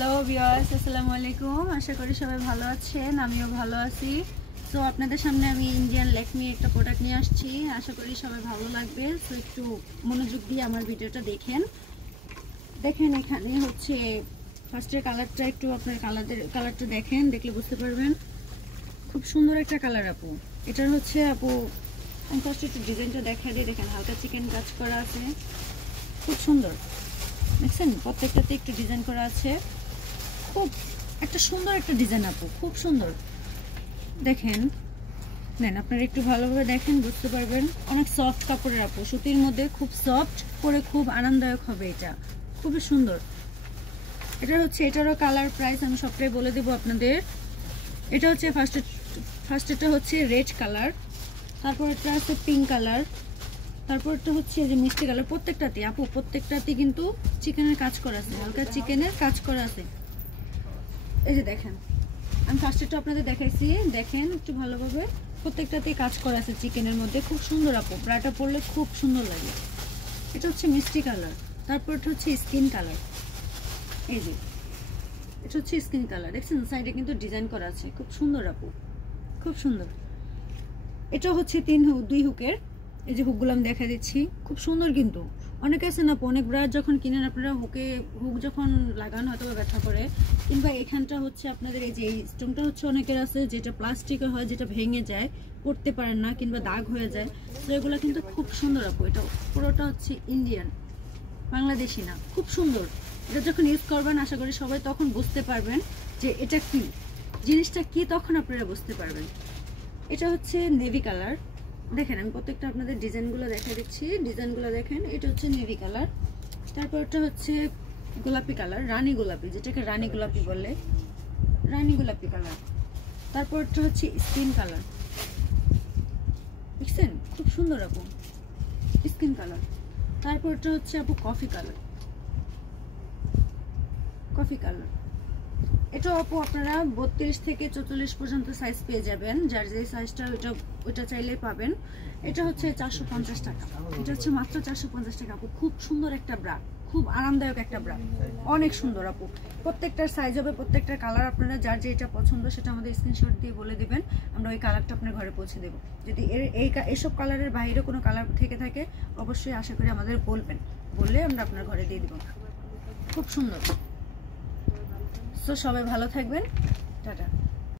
Hello viewers, আসসালামু আলাইকুম। আশা করি সবাই ভালো আছেন, আমিও ভালো আছি। সো আপনাদের সামনে আমি ইন্ডিয়ান ল্যাকমি একটা প্রোডাক্ট নিয়ে আসছি। আশা করি সবাই ভালো লাগবে। সো একটু মনোযোগ দিয়ে আমার ভিডিওটা দেখেন। এখানে হচ্ছে ফার্স্টের কালারটা একটু আপনার কালারটা দেখেন, দেখলে বুঝতে পারবেন। খুব সুন্দর একটা কালার আপু। এটার হচ্ছে আপু আমি ফার্স্ট একটু ডিজাইনটা দেখা দিয়ে দেখেন, হালকা চিকেন কাজ করা আছে, খুব সুন্দর। দেখছেন প্রত্যেকটাতে একটু ডিজাইন করা আছে, খুব একটা সুন্দর একটা ডিজাইন আপু, খুব সুন্দর। দেখেন নেন আপনারা একটু ভালোভাবে দেখেন, বুঝতে পারবেন। অনেক সফট কাপড়ের আপু, সুতির মধ্যে খুব সফট, পরে খুব আরামদায়ক হবে। এটা খুবই সুন্দর। এটা হচ্ছে এটারও কালার প্রাইস আমি সবটাই বলে দেবো আপনাদের। এটা হচ্ছে ফার্স্টেরটা হচ্ছে রেড কালার, তারপর এটা আছে পিঙ্ক কালার, তারপর এটা হচ্ছে এই যে মিষ্টি কালার। প্রত্যেকটাতে আপু প্রত্যেকটাতে কিন্তু চিকেনের কাজ করা আছে, হালকা চিকেনের কাজ করা আছে। এই যে দেখেন, আমি ফার্স্টেরটা আপনাদের দেখাইছি, দেখেন একটু ভালোভাবে। প্রত্যেকটাতেই কাজ করা আছে চিকেনের মধ্যে, খুব সুন্দর আপু। ব্রাটা পরলে খুব সুন্দর লাগে। এটা হচ্ছে মিষ্টি কালার, তারপর এটা হচ্ছে স্কিন কালার। এই যে এটা হচ্ছে স্কিন কালার, দেখছেন সাইডে কিন্তু ডিজাইন করা আছে, খুব সুন্দর আপু, খুব সুন্দর। এটা হচ্ছে দুই হুকের। এই যে হুকগুলো আমি দেখা দিচ্ছি, খুব সুন্দর। কিন্তু অনেকে আছে না, অনেক ব্রাশ যখন কিনেন আপনারা হুক যখন লাগানো হয়তো ব্যথা করে, কিংবা এখানটা হচ্ছে আপনাদের এই যে এই স্টোনটা হচ্ছে অনেকের আছে যেটা প্লাস্টিকের হয়, যেটা ভেঙে যায়, পড়তে পারেন না, কিংবা দাগ হয়ে যায়। তো এগুলো কিন্তু খুব সুন্দর আপু। এটা পুরোটা হচ্ছে ইন্ডিয়ান, বাংলাদেশি না, খুব সুন্দর। এটা যখন ইউজ করবেন আশা করি সবাই তখন বুঝতে পারবেন যে এটা কি জিনিসটা, কি তখন আপনারা বুঝতে পারবেন। এটা হচ্ছে নেভি কালার। দেখেন আমি প্রত্যেকটা আপনাদের ডিজাইনগুলো দেখা দিচ্ছি, ডিজাইনগুলো দেখেন। এটা হচ্ছে নেভি কালার, তারপর এটা হচ্ছে গোলাপি কালার, রানী গোলাপি, যেটাকে রানী গোলাপি বলে, রানী গোলাপি কালার। তারপর এটা হচ্ছে স্কিন কালার, দেখছেন খুব সুন্দর আপু, স্কিন কালার। তারপর এটা হচ্ছে আপু কফি কালার, কফি কালার। এটা আপু আপনারা 32 থেকে 44 পর্যন্ত সাইজ পেয়ে যাবেন, যার যে সাইজটা ওইটা চাইলেই পাবেন। এটা হচ্ছে 450 টাকা, এটা হচ্ছে মাত্র 450 টাকা আপু। খুব সুন্দর একটা ব্রা, খুব আরামদায়ক একটা ব্রা, অনেক সুন্দর আপু। প্রত্যেকটার সাইজ হবে, প্রত্যেকটার কালার আপনারা যার যেটা পছন্দ সেটা আমাদের স্ক্রিনশট দিয়ে বলে দিবেন, আমরা ওই কালারটা আপনার ঘরে পৌঁছে দেবো। যদি এইসব কালারের বাইরে কোনো কালার থেকে থাকে অবশ্যই আশা করি আমাদের বলবেন, বললে আমরা আপনার ঘরে দিয়ে দেবো। খুব সুন্দর। তো সবাই ভালো থাকবেন, টাটা।